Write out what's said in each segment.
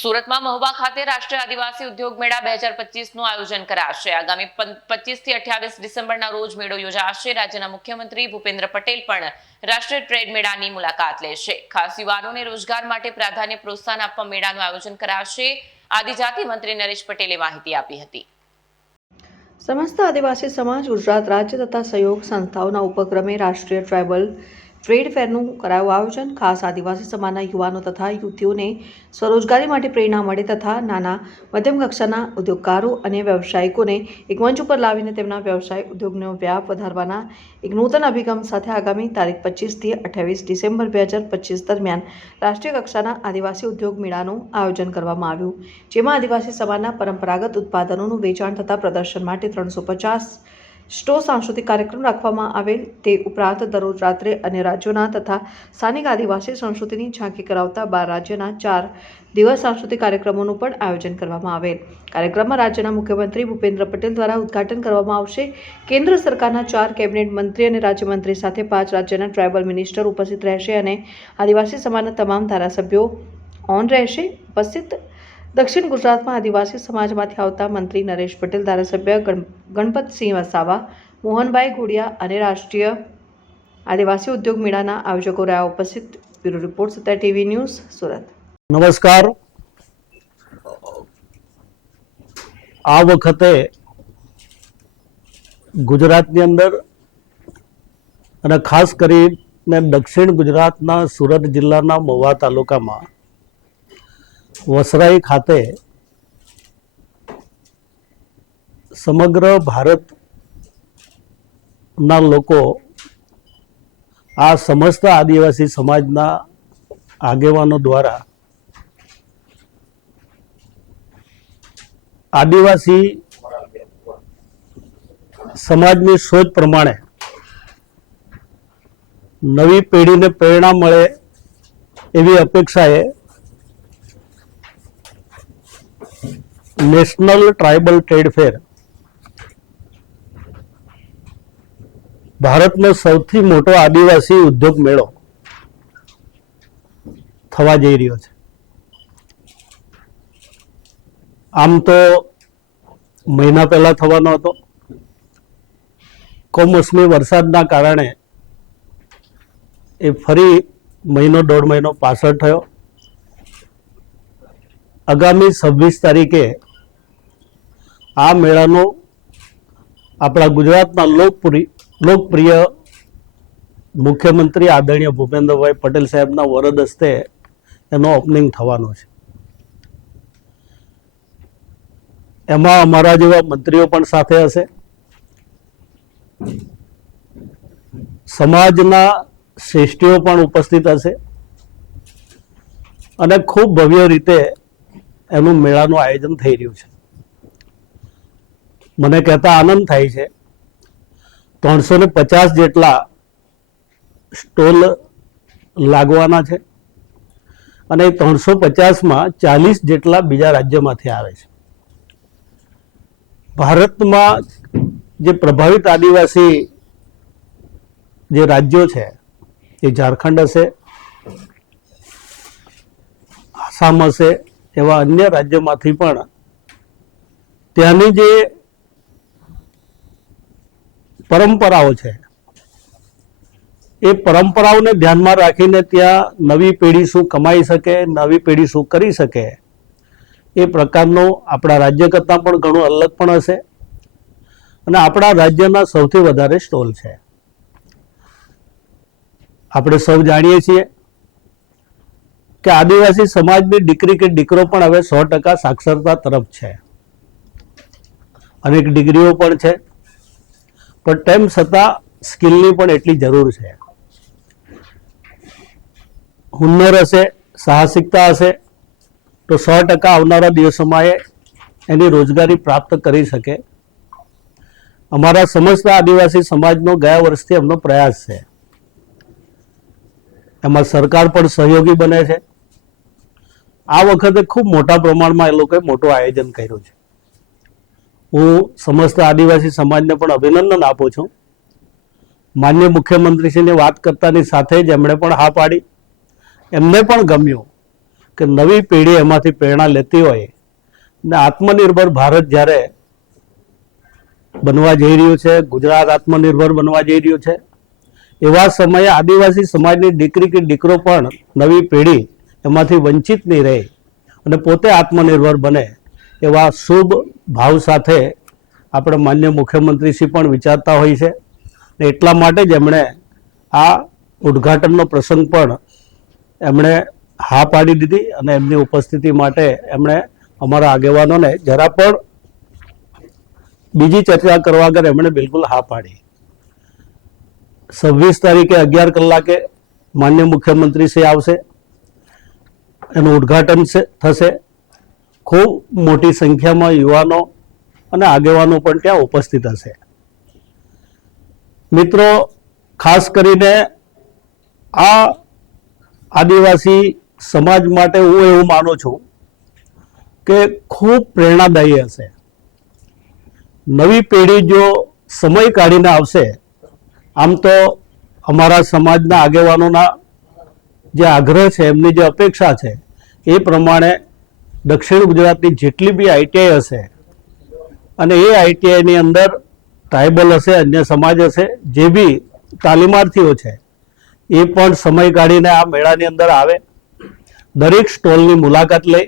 સુરતમાં મહુવા ખાતે રાષ્ટ્રીય આદિવાસી ઉદ્યોગ મેળા 2025નું આયોજન કરાશે। આગામી 25 થી 28 ડિસેમ્બરના રોજ મેળો યોજાશે। રાજ્યના મુખ્યમંત્રી ભૂપેન્દ્ર પટેલ પણ રાષ્ટ્રીય ટ્રેડ મેળાની મુલાકાત લેશે। ખાસ યુવાનોને રોજગાર માટે પ્રાધાન્ય પ્રોત્સાહન આપવા મેળાનું આયોજન કરાશે। આદિજાતિ મંત્રી નરેશ પટેલે માહિતી આપી હતી। સમસ્ત આદિવાસી સમાજ ગુજરાત રાજ્ય તથા સહયોગ સંસ્થાઓના ઉપક્રમે રાષ્ટ્રીય ટ્રાઇબલ ટ્રેડ ફેરનું કરાયું આયોજન। ખાસ આદિવાસી સમાજના યુવાનો તથા યુવતીઓને સ્વરોજગારી માટે પ્રેરણા મળે તથા નાના મધ્યમ કક્ષાના ઉદ્યોગકારો અને વ્યવસાયિકોને એક મંચ ઉપર લાવીને તેમના વ્યવસાય ઉદ્યોગનો વ્યાપ વધારવાના એક નૂતન અભિગમ સાથે આગામી તારીખ 25 થી 28 ડિસેમ્બર 2025 દરમિયાન રાષ્ટ્રીય કક્ષાના આદિવાસી ઉદ્યોગ મેળાનું આયોજન કરવામાં આવ્યું, જેમાં આદિવાસી સમાજના પરંપરાગત ઉત્પાદનોનું વેચાણ તથા પ્રદર્શન માટે 350 સ્ટોર સાંસ્કૃતિક કાર્યક્રમ રાખવામાં આવેલ। તે ઉપરાંત દરરોજ રાત્રે અન્ય રાજ્યોના તથા સ્થાનિક આદિવાસી સંસ્કૃતિની ઝાંખી કરાવતા 12 રાજ્યના 4 દિવસ સાંસ્કૃતિક કાર્યક્રમોનું પણ આયોજન કરવામાં આવેલ। કાર્યક્રમમાં રાજ્યના મુખ્યમંત્રી ભૂપેન્દ્ર પટેલ દ્વારા ઉદ્ઘાટન કરવામાં આવશે। કેન્દ્ર સરકારના 4 કેબિનેટ મંત્રી અને રાજ્યમંત્રી સાથે 5 રાજ્યના ટ્રાઇબલ મિનિસ્ટર ઉપસ્થિત રહેશે અને આદિવાસી સમાજના તમામ ધારાસભ્યો ઓન રહેશે। ઉપસ્થિત દક્ષિણ ગુજરાતમાં આદિવાસી સમાજમાંથી આવતા મંત્રી નરેશ પટેલ, ધારાસભ્ય ગણપતસિંહ વસાવા, મોહનભાઈ ઘોડિયા અને રાષ્ટ્રીય આદિવાસી ઉદ્યોગ મેળાના આયોજકો રહ્યા ઉપસ્થિત। બ્યુરો રિપોર્ટ સત્ય ટીવી ન્યૂઝ, સુરત। નમસ્કાર। આ વખતે ગુજરાતની અંદર અને ખાસ કરીને દક્ષિણ ગુજરાતના સુરત જિલ્લાના મહુવા તાલુકામાં વસરાઈ ખાતે સમગ્ર ભારતના લોકો આ સમસ્ત આદિવાસી સમાજના આગેવાનો દ્વારા આદિવાસી સમાજની સોચ પ્રમાણે નવી પેઢીને પ્રેરણા મળે એવી અપેક્ષાએ નેશનલ ટ્રાઇબલ ટ્રેડ ફેર ભારતનો સૌથી મોટો આદિવાસી ઉદ્યોગ મેળો થવા જઈ રહ્યો છે। આમ તો મહિના પહેલા થવાનો હતો, કમોસમી વરસાદના કારણે એ ફરી મહિનો દોઢ મહિનો પાછળ થયો। આગામી 26 તારીખે આ મેળાનો આપણા ગુજરાતના લોકપ્રિય મુખ્યમંત્રી આદરણીય ભૂપેન્દ્રભાઈ પટેલ સાહેબના વરદ હસ્તે એનો ઓપનિંગ થવાનો છે। એમાં અમારા જેવા મંત્રીઓ પણ સાથે હશે, સમાજના શ્રેષ્ઠીઓ પણ ઉપસ્થિત હશે અને ખૂબ ભવ્ય રીતે એનું મેળાનું આયોજન થઈ રહ્યું છે। મને કહેતા આનંદ થાય છે 350 જેટલા સ્ટોલ લાગવાના છે અને 350માં 40 જેટલા બીજા રાજ્યમાંથી આવે છે। ભારતમાં જે પ્રભાવિત આદિવાસી જે રાજ્યો છે એ ઝારખંડ હશે, આસામ હશે, એવા અન્ય રાજ્યોમાંથી પણ ત્યાંની જે પરંપરાઓ છે એ પરંપરાઓને ધ્યાનમાં રાખીને ત્યાં નવી પેઢી શું કમાઈ શકે, નવી પેઢી શું કરી શકે એ પ્રકારનો આપણા રાજ્ય કરતાં પણ ઘણું અલગ પણ હશે અને આપણા રાજ્યના સૌથી વધારે સ્ટોલ છે। આપણે સૌ જાણીએ છીએ કે આદિવાસી સમાજની દીકરી કે દીકરો પણ હવે 100% સાક્ષરતા તરફ છે, અનેક ડિગ્રીઓ પણ છે, પણ તેમ છતાં સ્કિલની પણ એટલી જરૂર છે। હુન્નર હશે, સાહસિકતા હશે તો 100% આવનારા દિવસોમાં એની રોજગારી પ્રાપ્ત કરી શકે। અમારા સમસ્ત આદિવાસી સમાજનો ગયા વર્ષથી એમનો પ્રયાસ છે, એમાં સરકાર પણ સહયોગી બને છે। આ વખતે ખૂબ મોટા પ્રમાણમાં એ લોકોએ મોટું આયોજન કર્યું છે। હું સમસ્ત આદિવાસી સમાજને પણ અભિનંદન આપું છું। માનનીય મુખ્યમંત્રીશ્રીની વાત કરતાની સાથે જ એમણે પણ હા પાડી। એમને પણ ગમ્યું કે નવી પેઢી એમાંથી પ્રેરણા લેતી હોય ને આત્મનિર્ભર ભારત જ્યારે બનવા જઈ રહ્યું છે, ગુજરાત આત્મનિર્ભર બનવા જઈ રહ્યું છે, એવા સમયે આદિવાસી સમાજની દીકરી કે દીકરો પણ નવી પેઢી એમાંથી વંચિત નહીં રહે અને પોતે આત્મનિર્ભર બને એવા શુભ ભાવ સાથે આપણે માન્ય મુખ્યમંત્રીશ્રી પણ વિચારતા હોય છે. એટલા માટે જ એમણે આ ઉદ્ઘાટનનો પ્રસંગ પણ એમણે હા પાડી દીધી અને એમની ઉપસ્થિતિ માટે એમણે અમારા આગેવાનોને જરા પણ બીજી ચર્ચા કરવા વગર એમણે બિલકુલ હા પાડી. 26 તારીખે 11 કલાકે માન્ય મુખ્યમંત્રી શ્રી આવશે, એનું ઉદ્ઘાટન થશે. ખૂબ મોટી સંખ્યામાં યુવાનો અને આગેવાનો પણ ત્યાં ઉપસ્થિત હશે. મિત્રો, ખાસ કરીને આ આદિવાસી સમાજ માટે હું એવું માનું છું કે ખૂબ પ્રેરણાદાયી હશે. નવી પેઢી જો સમય કાઢીને આવશે, આમ તો અમારા સમાજના આગેવાનોના જે આગ્રહ છે, એમની જે અપેક્ષા છે, એ પ્રમાણે દક્ષિણ ગુજરાતની જેટલી બી આઈટીઆઈ હશે અને એ આઈટીઆઈની અંદર ટ્રાઇબલ હશે, અન્ય સમાજ હશે, જે બી તાલીમાર્થીઓ છે, એ પણ સમય કાઢીને આ મેળાની અંદર આવે, દરેક સ્ટોલની મુલાકાત લઈ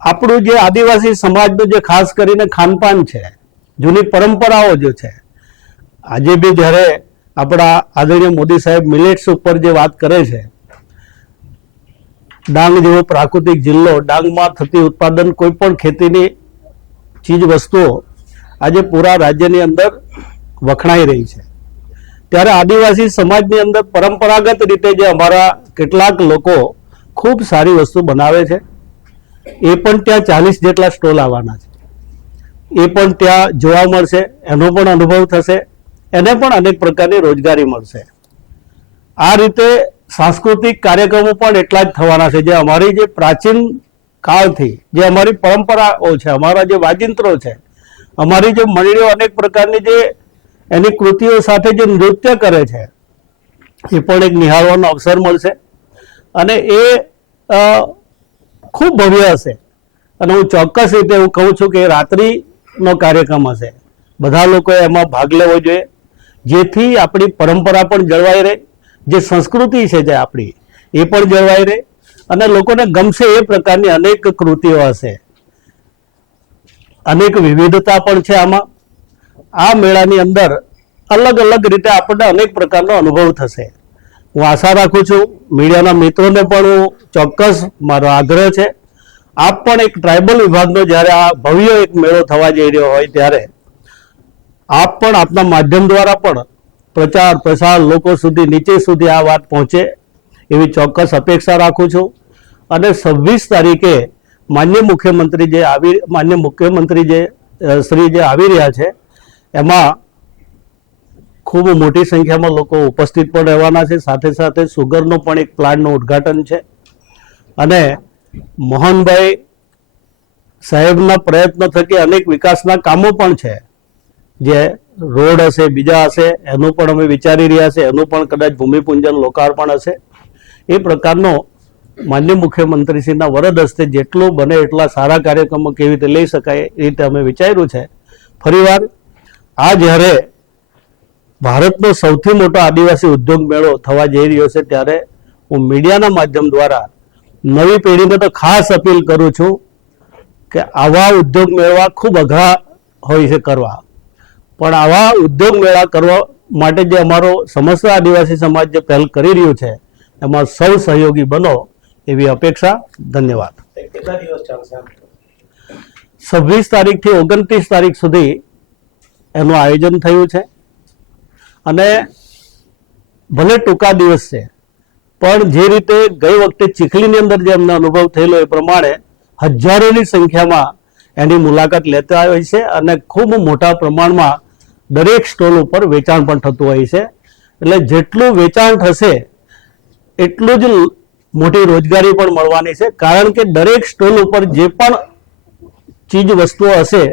આપણું જે આદિવાસી સમાજનું જે ખાસ કરીને ખાનપાન છે, જૂની પરંપરાઓ જે છે, આજે બી જ્યારે આપણા આદરણીય મોદી સાહેબ મિલેટ્સ ઉપર જે વાત કરે છે, ડાંગ જેવો પ્રાકૃતિક જિલ્લો, ડાંગમાં થતી ઉત્પાદન કોઈ પણ ખેતીની ચીજ વસ્તુઓ આજે પૂરા રાજ્યની અંદર વખણાઈ રહી છે. ત્યારે આદિવાસી સમાજની અંદર પરંપરાગત રીતે જે અમારા કેટલાક લોકો ખૂબ સારી વસ્તુ બનાવે છે, એ પણ ત્યાં 40 જેટલા સ્ટોલ આવવાના છે. એ પણ ત્યાં જોવા મળશે, એનો પણ અનુભવ થશે, એને પણ અનેક પ્રકારની રોજગારી મળશે. આ રીતે સાંસ્કૃતિક કાર્યક્રમો પણ એટલા જ થવાના છે. જે અમારી જે પ્રાચીન કાળથી જે અમારી પરંપરાઓ છે, અમારા જે વાજિંત્રો છે, અમારી જે મંડળીઓ અનેક પ્રકારની જે એની કૃતિઓ સાથે જે નૃત્ય કરે છે, એ પણ એક નિહાળવાનો અવસર મળશે અને એ ખૂબ ભવ્ય હશે. અને હું ચોક્કસ રીતે હું કહું છું કે રાત્રિનો કાર્યક્રમ હશે. બધા લોકોએ એમાં ભાગ લેવો જોઈએ, જેથી આપણી પરંપરા પણ જળવાઈ રહે, જે સંસ્કૃતિ છે જે આપણી એ પણ જળવાઈ રહે અને લોકોને ગમશે એ પ્રકારની અનેક કૃતિઓ હશે. અનેક વિવિધતા પણ છે આમાં. આ મેળાની અંદર અલગ અલગ રીતે આપણને અનેક પ્રકારનો અનુભવ થશે. હું આશા રાખું છું, મીડિયાના મિત્રોને પણ હું ચોક્કસ મારો આગ્રહ છે, આપ પણ એક ટ્રાઇબલ વિભાગનો જ્યારે આ ભવ્ય એક મેળો થવા જઈ રહ્યો હોય ત્યારે આપ પણ આપના માધ્યમ દ્વારા પણ પ્રચાર પ્રસાર લોકો સુધી, નીચે સુધી આ વાત પહોંચે એવી ચોક્કસ અપેક્ષા રાખું છું. અને 26 તારીખે માન્ય મુખ્યમંત્રી શ્રી જે આવી રહ્યા છે, એમાં ખૂબ મોટી સંખ્યામાં લોકો ઉપસ્થિત પણ રહેવાના છે. સાથે સાથે સુગરનો પણ એક પ્લાન્ટનું ઉદ્ઘાટન છે અને મોહનભાઈ સાહેબના પ્રયત્નો થકી અનેક વિકાસના કામો પણ છે, જે રોડ હશે, બીજા હશે, એનું પણ અમે વિચારી રહ્યા છે. એનું પણ કદાચ ભૂમિપૂજન, લોકાર્પણ હશે. એ પ્રકારનો માન્ય મુખ્યમંત્રીશ્રીના વરદ હસ્તે જેટલું બને એટલા સારા કાર્યક્રમો કેવી રીતે લઈ શકાય એ રીતે અમે વિચાર્યું છે. ફરીવાર આ જ્યારે ભારતનો સૌથી મોટો આદિવાસી ઉદ્યોગ મેળો થવા જઈ રહ્યો છે, ત્યારે હું મીડિયાના માધ્યમ દ્વારા નવી પેઢીને તો ખાસ અપીલ કરું છું કે આવા ઉદ્યોગ મેળા ખૂબ અઘરા હોય છે કરવા, પણ આવા ઉદ્યોગ મેળા કરવા માટે જે અમારો સમસ્ત આદિવાસી સમાજ જે પહેલ કરી રહ્યું છે, એમાં સૌ સહયોગી બનો એવી અપેક્ષા. ધન્યવાદ. 26 તારીખથી 29 તારીખ સુધી એનું આયોજન થયું છે અને ભલે ટૂંકા દિવસ છે, પણ જે રીતે ગઈ વખતે ચીખલીની અંદર જે અમને અનુભવ થયેલો એ પ્રમાણે હજારોની સંખ્યામાં એની મુલાકાત લેતા હોય છે અને ખૂબ મોટા પ્રમાણમાં દરેક સ્ટોલ ઉપર વેચાણ પણ થતું હોય છે. એટલે જેટલું વેચાણ થશે એટલું જ મોટી રોજગારી પણ મળવાની છે, કારણ કે દરેક સ્ટોલ ઉપર જે પણ ચીજ વસ્તુઓ હશે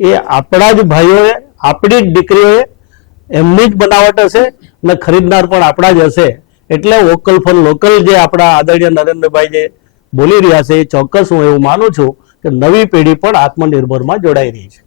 એ આપણા જ ભાઈઓએ, આપણી જ દીકરીઓએ, એમની જ બનાવટ હશે અને ખરીદનાર પણ આપણા જ હશે. એટલે વોકલ ફોર લોકલ જે આપણા આદરણીય નરેન્દ્રભાઈ જે બોલી રહ્યા છે એ ચોક્કસ હું એવું માનું છું કે નવી પેઢી પણ આત્મનિર્ભરમાં જોડાઈ રહી છે.